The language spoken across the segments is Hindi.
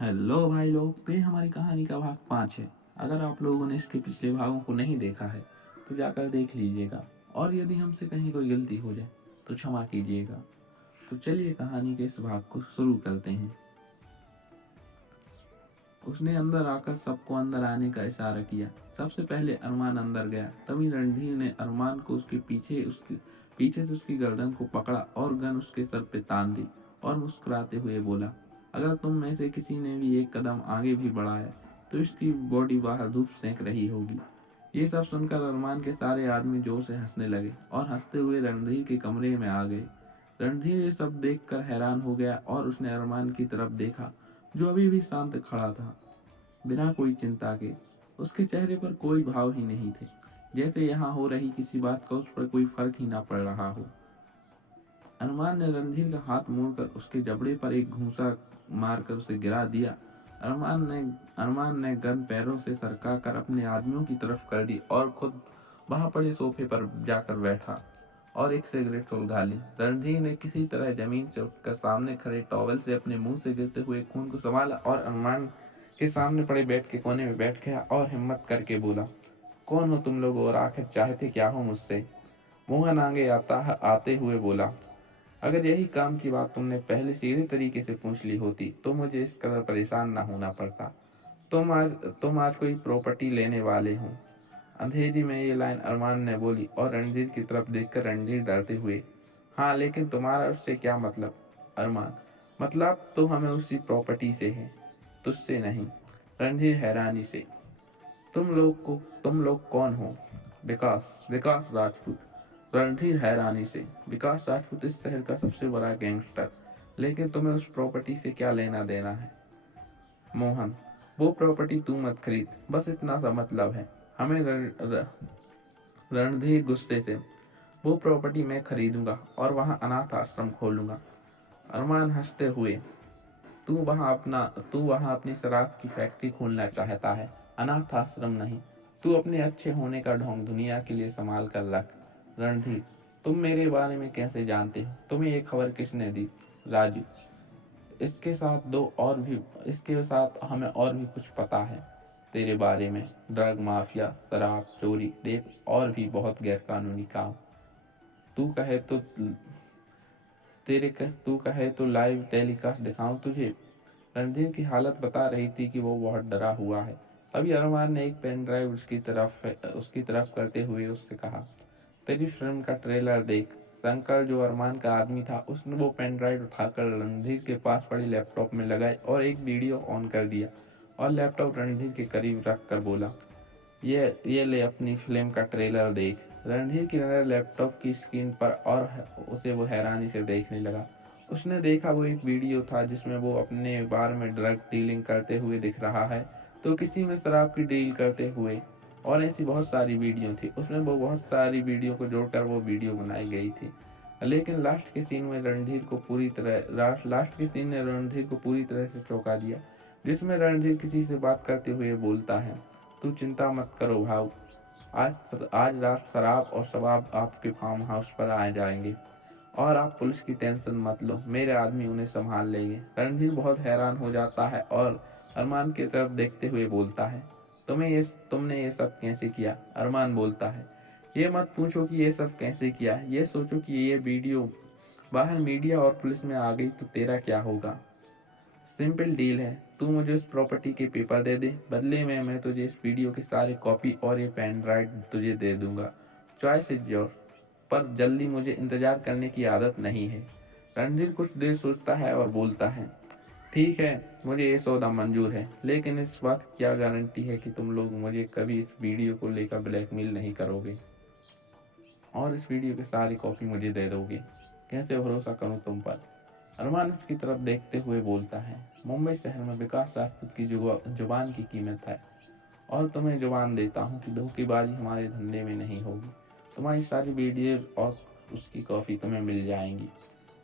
हेलो भाई लोग, तो ये हमारी कहानी का भाग 5 है। अगर आप लोगों ने इसके पिछले भागों को नहीं देखा है तो जाकर देख लीजिएगा, और यदि हमसे कहीं कोई गलती हो जाए तो क्षमा कीजिएगा। तो चलिए कहानी के इस भाग को शुरू करते हैं। उसने अंदर आकर सबको अंदर आने का इशारा किया। सबसे पहले अरमान अंदर गया। तभी रणधीर ने अरमान को उसके पीछे से उसकी गर्दन को पकड़ा और गन उसके सर पे तान दी और मुस्कुराते हुए बोला, अगर तुम में से किसी ने भी एक कदम आगे भी बढ़ाया तो इसकी बॉडी बाहर धूप सेंक रही होगी। ये सब सुनकर अरमान के सारे आदमी जोर से हंसने लगे और हंसते हुए रणधीर के कमरे में आ गए। रणधीर ये सब देखकर हैरान हो गया और उसने अरमान की तरफ देखा, जो अभी भी शांत खड़ा था, बिना कोई चिंता के। उसके चेहरे पर कोई भाव ही नहीं थे, जैसे यहाँ हो रही किसी बात का उस पर कोई फर्क ही ना पड़ रहा हो। अरमान ने रणधीर का हाथ मोड़कर उसके जबड़े पर एक घूंसा मारकर उसे गिरा दिया। अरमान ने गन पैरों से सरका कर अपने आदमियों की तरफ कर दी और खुद वहां पड़े सोफे पर जाकर बैठा और एक सिगरेट सुलगा ली। रणधीर ने किसी तरह जमीन से उठकर सामने खड़े टॉवल से अपने मुंह से गिरते हुए खून को संभाला और अरमान के सामने पड़े बेड के कोने में बैठ गया और हिम्मत करके बोला, कौन हो तुम लोग और आखिर चाहते क्या हो मुझसे? मोहन आगे आते हुए बोला, अगर यही काम की बात तुमने पहले सीधे तरीके से पूछ ली होती तो मुझे इस कदर परेशान ना होना पड़ता। तुम आज कोई प्रॉपर्टी लेने वाले हो। अंधेरी में ये लाइन अरमान ने बोली और रणधीर की तरफ देखकर रणधीर डरते हुए, हाँ लेकिन तुम्हारा उससे क्या मतलब? अरमान, मतलब तो हमें उसी प्रॉपर्टी से है, तुझसे नहीं। रणधीर हैरानी से, तुम लोग कौन हो? विकास विकास राजपूत। रणधीर हैरानी से, विकास राजपूत इस शहर का सबसे बड़ा गैंगस्टर, लेकिन तुम्हें उस प्रॉपर्टी से क्या लेना देना है? मोहन, वो प्रॉपर्टी तू मत खरीद, बस इतना सा मतलब है हमें। रणधीर गुस्से से, वो प्रॉपर्टी मैं खरीदूंगा और वहाँ अनाथ आश्रम खोलूंगा। अरमान हंसते हुए, तू वहाँ अपनी शराब की फैक्ट्री खोलना चाहता है, अनाथ आश्रम नहीं। तू अपने अच्छे होने का ढोंग दुनिया के लिए संभाल कर रख। रणधीर, तुम मेरे बारे में कैसे जानते हो? तुम्हें ये खबर किसने दी? राजू, इसके साथ हमें और भी कुछ पता है तेरे बारे में, ड्रग माफिया, शराब चोरी, रेप और भी बहुत गैरकानूनी काम। तू कहे तो तू कहे तो लाइव टेलीकास्ट दिखाऊं तुझे? रणधीर की हालत बता रही थी कि वो बहुत डरा हुआ है। तभी अरमान ने एक पेन ड्राइव उसकी तरफ करते हुए उससे कहा, तेरी फिल्म का ट्रेलर देख। शंकर, जो अरमान का आदमी था, उसने वो पेन ड्राइव उठाकर रणधीर के पास पड़ी लैपटॉप में लगाई और एक वीडियो ऑन कर दिया और लैपटॉप रणधीर के करीब रख कर बोला, ये ले अपनी फिल्म का ट्रेलर देख। रणधीर की नजर लैपटॉप की स्क्रीन पर और उसे वो हैरानी से देखने लगा। उसने देखा वो एक वीडियो था जिसमें वो अपने बार में ड्रग डीलिंग करते हुए दिख रहा है, तो किसी में शराब की डील करते हुए, और ऐसी बहुत सारी वीडियो थी। उसमें वो बहुत सारी वीडियो को जोड़कर वो वीडियो बनाई गई थी। लेकिन लास्ट के सीन ने रणधीर को पूरी तरह से चौंका दिया, जिसमें रणधीर किसी से बात करते हुए बोलता है, तू चिंता मत करो भाऊ, आज रात शराब और शबाब आपके फार्म हाउस पर आ जाएंगे और आप पुलिस की टेंशन मत लो, मेरे आदमी उन्हें संभाल लेंगे। रणधीर बहुत हैरान हो जाता है और अरमान की तरफ देखते हुए बोलता है, तुमने ये सब कैसे किया? अरमान बोलता है, ये मत पूछो कि ये सब कैसे किया, ये सोचो कि ये वीडियो बाहर मीडिया और पुलिस में आ गई तो तेरा क्या होगा? सिंपल डील है, तू मुझे उस प्रॉपर्टी के पेपर दे दे, बदले में मैं तुझे इस वीडियो की सारी कॉपी और ये पेन ड्राइव तुझे दे दूंगा। चॉइस इज योर, पर जल्दी, मुझे इंतजार करने की आदत नहीं है। रणधीर कुछ देर सोचता है और बोलता है, ठीक है, मुझे ये सौदा मंजूर है, लेकिन इस बात की क्या गारंटी है कि तुम लोग मुझे कभी इस वीडियो को लेकर ब्लैकमेल नहीं करोगे और इस वीडियो की सारी कॉपी मुझे दे दोगे? कैसे भरोसा करूं तुम पर? अरमान उसकी तरफ देखते हुए बोलता है, मुंबई शहर में विकास राजपूत की जुबान की कीमत है, और तुम्हें जुबान देता हूँ कि धोखेबाजी हमारे धंधे में नहीं होगी। तुम्हारी सारी वीडियो और उसकी कॉपी तुम्हें मिल जाएंगी।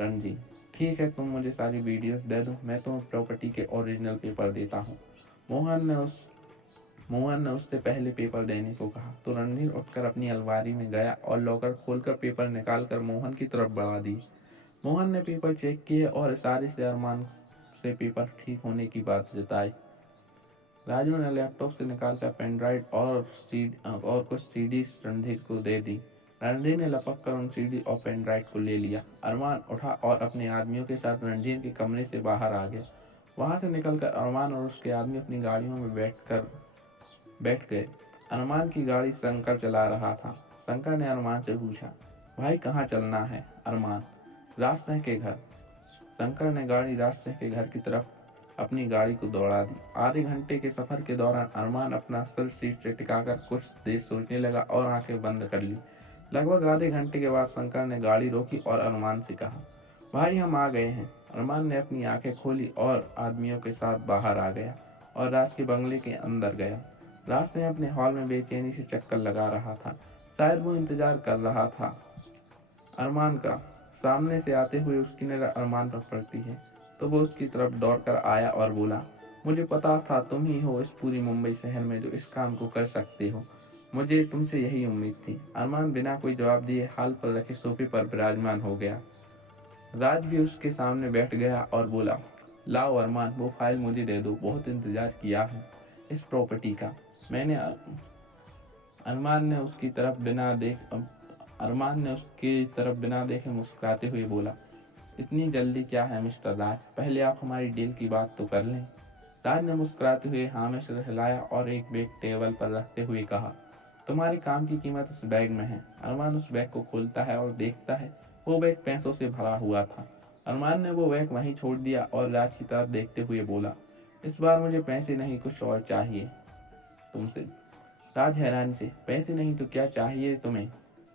रणजीत, ठीक है, तुम मुझे सारी वीडियोस दे दो, मैं तुम्हें प्रॉपर्टी के ओरिजिनल पेपर देता हूँ। मोहन ने उससे पहले पेपर देने को कहा तो रणधीर उठकर अपनी अलमारी में गया और लॉकर खोलकर पेपर निकालकर मोहन की तरफ बढ़ा दी। मोहन ने पेपर चेक किए और इशारे से से पेपर ठीक होने की बात जताई। राजू ने लैपटॉप से निकालकर पेन ड्राइव और कुछ सीडीज रणधीर को दे दी। रणधीर ने लपक कर उन सीडी और पेन ड्राइव को ले लिया। अरमान उठा और अपने आदमियों के साथ रणधीर के कमरे से बाहर आ गया। वहां से निकलकर अरमान और उसके आदमी अपनी गाड़ियों में बैठ गए। अरमान की गाड़ी शंकर चला रहा था। शंकर ने अरमान से पूछा, भाई कहाँ चलना है? अरमान, राज सिंह के घर। शंकर ने गाड़ी राज सिंह के घर की तरफ अपनी गाड़ी को दौड़ा दी। आधे घंटे के सफर के दौरान अरमान अपना सर सीट से टिकाकर कुछ देर सोचने लगा और आंखें बंद कर ली। लगभग आधे घंटे के बाद शंकर ने गाड़ी रोकी और अरमान से कहा, भाई हम आ गए हैं। अरमान ने अपनी आंखें खोली और आदमियों के साथ बाहर आ गया और राज के बंगले के अंदर गया। राज ने अपने हॉल में बेचैनी से चक्कर लगा रहा था। शायद वो इंतजार कर रहा था अरमान का। सामने से आते हुए उसकी नजर अरमान पर पड़ती है तो वो उसकी तरफ दौड़कर आया और बोला, मुझे पता था तुम ही हो इस पूरी मुंबई शहर में जो इस काम को कर सकते हो। मुझे तुमसे यही उम्मीद थी। अरमान बिना कोई जवाब दिए हाल पर रखे सोफे पर विराजमान हो गया। राज भी उसके सामने बैठ गया और बोला, लाओ अरमान, वो फाइल मुझे दे दो। बहुत इंतजार किया है इस प्रॉपर्टी का मैंने। अरमान ने उसकी तरफ बिना देखे मुस्कुराते हुए बोला, इतनी जल्दी क्या है मिस्टर राज, पहले आप हमारी डील की बात तो कर लें। राज ने मुस्कुराते हुए हाँ में सिर हिलाया और एक बैग टेबल पर रखते हुए कहा, तुम्हारे काम की कीमत इस बैग में है। अरमान उस बैग को खोलता है और देखता है वो बैग पैसों से भरा हुआ था। अरमान ने वो बैग वहीं छोड़ दिया और राज की तरफ देखते हुए बोला, इस बार मुझे पैसे नहीं कुछ और चाहिए तुमसे। राज हैरानी से, पैसे नहीं तो क्या चाहिए तुम्हें?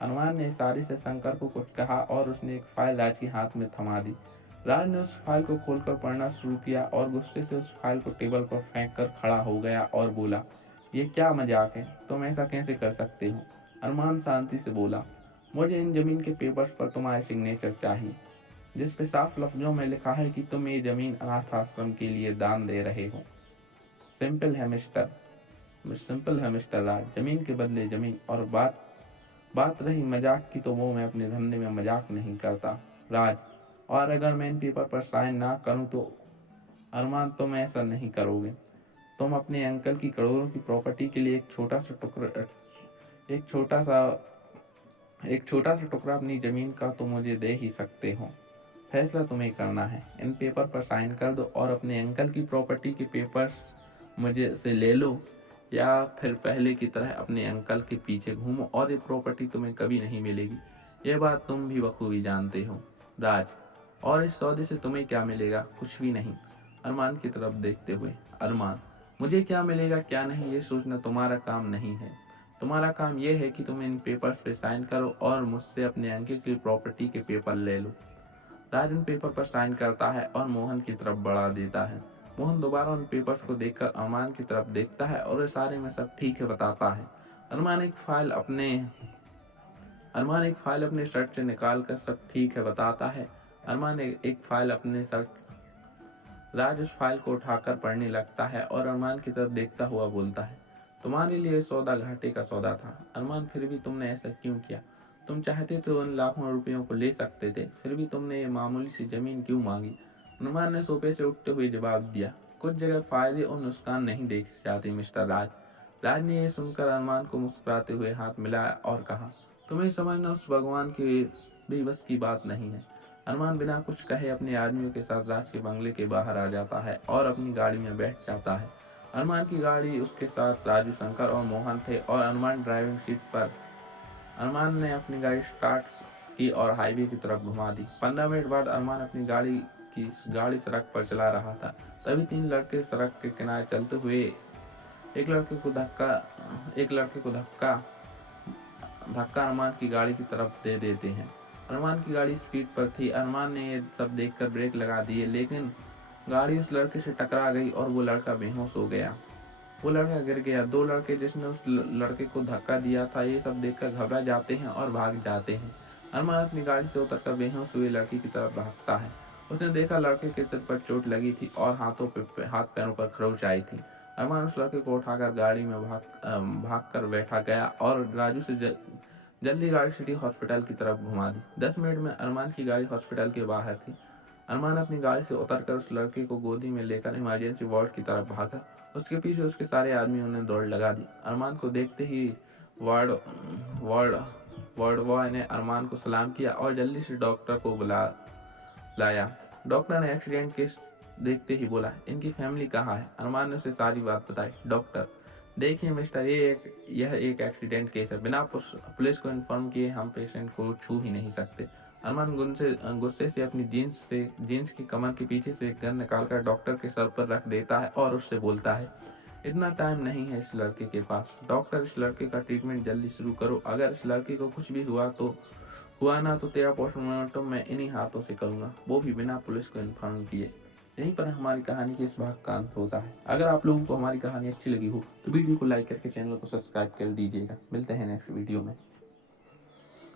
अरमान ने इशारे से शंकर को कुछ कहा और उसने एक फाइल राज के हाथ में थमा दी। राज ने उस फाइल को खोलकर पढ़ना शुरू किया और गुस्से से उस फाइल को टेबल पर फेंक कर खड़ा हो गया और बोला, ये क्या मजाक है? तुम ऐसा कैसे कर सकते हो? अरमान शांति से बोला, मुझे इन जमीन के पेपर्स पर तुम्हारे सिग्नेचर चाहिए जिस पे साफ लफ्जों में लिखा है कि तुम ये जमीन अनाथ आश्रम के लिए दान दे रहे हो। सिंपल है मिस्टर राज, जमीन के बदले जमीन। और बात रही मजाक की तो वो मैं अपने धंधे में मजाक नहीं करता राज, और अगर मैं इन पेपर पर साइन ना करूं तो अरमान तुम ऐसा नहीं करोगे। तुम अपने अंकल की करोड़ों की प्रॉपर्टी के लिए एक छोटा सा टुकड़ा अपनी जमीन का तो मुझे दे ही सकते हो। फैसला तुम्हें करना है। इन पेपर पर साइन कर दो और अपने अंकल की प्रॉपर्टी के पेपर्स मुझे से ले लो, या फिर पहले की तरह अपने अंकल के पीछे घूमो और ये प्रॉपर्टी तुम्हें कभी नहीं मिलेगी। ये बात तुम भी बखूबी जानते हो राज, और इस सौदे से तुम्हें क्या मिलेगा? कुछ भी नहीं। अरमान की तरफ देखते हुए, अरमान, मुझे क्या मिलेगा क्या नहीं ये सोचना तुम्हारा काम नहीं है। तुम्हारा काम यह है कि तुम इन पेपर्स पे साइन करो और मुझसे अपने अंकल की प्रॉपर्टी के पेपर ले लो। राज उन पेपर पर साइन करता है और मोहन की तरफ बढ़ा देता है। मोहन दोबारा उन पेपर्स को देखकर अरमान की तरफ देखता है और इशारे में सब ठीक है बताता है। अरमान एक फाइल अपने शर्ट से निकाल कर सब ठीक है बताता है। एक फाइल अपने शर्ट। राज उस फाइल को उठाकर पढ़ने लगता है और अरमान की तरफ देखता हुआ बोलता है, तुम्हारे लिए सौदा घाटे का सौदा था अरमान, फिर भी तुमने ऐसा क्यों किया? तुम चाहते तो उन लाखों रुपयों को ले सकते थे, फिर भी तुमने ये मामूली सी जमीन क्यों मांगी? अरमान ने सोफे से उठते हुए जवाब दिया, कुछ जगह फायदे और नुकसान नहीं देखे जाते मिस्टर राज। राज ने यह सुनकर अरमान को मुस्कुराते हुए हाथ मिलाया और कहा, तुम्हें समझना उस भगवान के भी बस की बात नहीं है। अरमान बिना कुछ कहे अपने आदमियों के साथ राज के बंगले के बाहर आ जाता है और अपनी गाड़ी में बैठ जाता है। अरमान की गाड़ी उसके साथ राजू, शंकर और मोहन थे और अरमान ड्राइविंग सीट पर। अरमान ने अपनी गाड़ी स्टार्ट की और हाईवे की तरफ घुमा दी। 15 मिनट बाद अरमान अपनी गाड़ी सड़क पर चला रहा था। तभी 3 लड़के सड़क के किनारे चलते हुए एक लड़के को धक्का अरमान की गाड़ी की तरफ दे देते हैं। अरमान की गाड़ी स्पीड पर थी। अरमान ने ये सब देखकर ब्रेक लगा दिए, लेकिन गाड़ी उस लड़के से टकरा गई और वो लड़का बेहोश हो गया। वो लड़का गिर गया। 2 लड़के जिसने उस लड़के को धक्का दिया था ये सब देखकर घबरा जाते हैं और भाग जाते हैं। अरमान अपनी गाड़ी से उतरकर बेहोश हुए लड़के की तरफ भागता है। उसने देखा लड़के के सिर पर चोट लगी थी और हाथ पैरों पर खरोंच आई थी। अरमान उस लड़के को उठाकर गाड़ी में भाग कर बैठा गया और राजू से जल्दी गाड़ी सिटी हॉस्पिटल की तरफ घुमा दी। 10 मिनट में अरमान की गाड़ी हॉस्पिटल के बाहर थी। अरमान अपनी गाड़ी से उतरकर उस लड़के को गोदी में लेकर इमरजेंसी वार्ड की तरफ भागा। उसके पीछे उसके सारे आदमियों ने दौड़ लगा दी। अरमान को देखते ही वार्ड वार्ड वार्ड बॉय ने अरमान को सलाम किया और जल्दी से डॉक्टर को बुला लाया। डॉक्टर ने एक्सीडेंट केस देखते ही बोला, इनकी फैमिली कहाँ है? अरमान ने उसे सारी बात बताई। डॉक्टर, देखिए मिस्टर, यह एक एक्सीडेंट केस है, बिना पुलिस को इन्फॉर्म किए हम पेशेंट को छू ही नहीं सकते। अरमान गुस्से से अपनी जीन्स की कमर के पीछे से एक गन निकालकर डॉक्टर के सर पर रख देता है और उससे बोलता है, इतना टाइम नहीं है इस लड़के के पास। डॉक्टर, इस लड़के का ट्रीटमेंट जल्दी शुरू करो। अगर इस लड़के को कुछ भी हुआ ना तो तेरा पोस्टमार्टम मैं इन्हीं हाथों से करूंगा, वो भी बिना पुलिस को इन्फॉर्म किए। यहीं पर हमारी कहानी के इस भाग का अंत होता है। अगर आप लोगों को हमारी कहानी अच्छी लगी हो तो वीडियो को लाइक करके चैनल को सब्सक्राइब कर दीजिएगा। मिलते हैं नेक्स्ट वीडियो में।